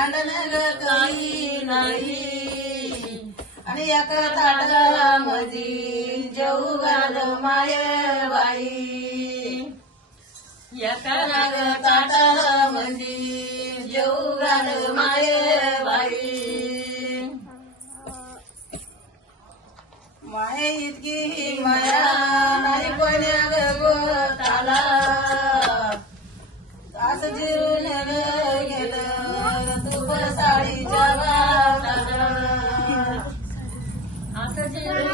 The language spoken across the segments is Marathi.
भांडण काही नाही आणि एका ताटला मधी जेऊ घाल माय बाई एका ताटाला मधी जेऊ घाल माय बाई माय इतकी माया नाही पण गोताला असं जिरू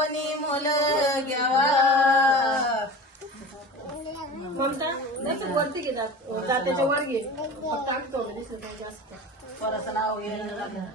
कोणी मोल घ्यावा कोणता नाही तर वरती घे जात त्याच्या वर घे जास्त परत नाव येणं